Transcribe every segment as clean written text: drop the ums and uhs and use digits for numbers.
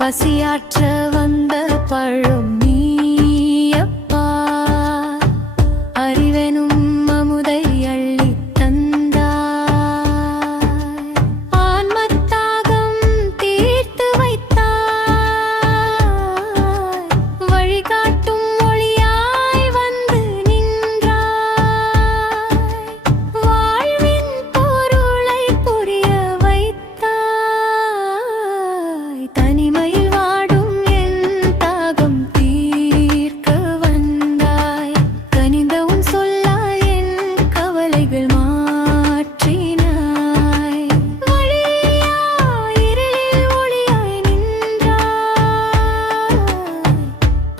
பசியாற்ற வந்த பழம் நீயப்பா, அறிவெனும் அமுதை அள்ளித் தந்தாய். ஆன்மத்தாகம் தீர்த்து வைத்தாய், வழிகாட்டும் ஒளியாய் வந்து நின்றாய். வாழ்வின் பொருளை புரிய வைத்தாய், தனிமையில் வாடும் என் தாகம் தீர்க்க வந்தாய். கனிந்த உன் சொல்லால் என் கவலைகள் மாற்றினாய். வழியாய் இருளில் ஒளியாய் நின்றாய்,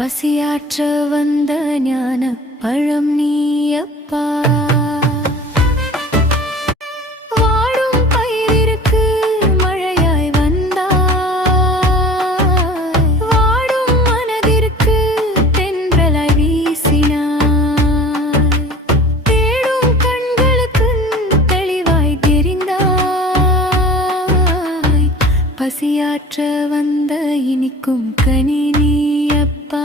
பசியாற்ற வந்த ஞான பழம் நீயப்பா. வாடும் பயிருக்கு மழையாய் வந்தாய், வாடும் மனதிற்கு தென்றலாய் வீசினாய். தேடும் கண்களுக்கு தெளிவாய் தெரிந்தாய், பசியாற்ற வந்த இனிக்கும் கனி நீயப்பா.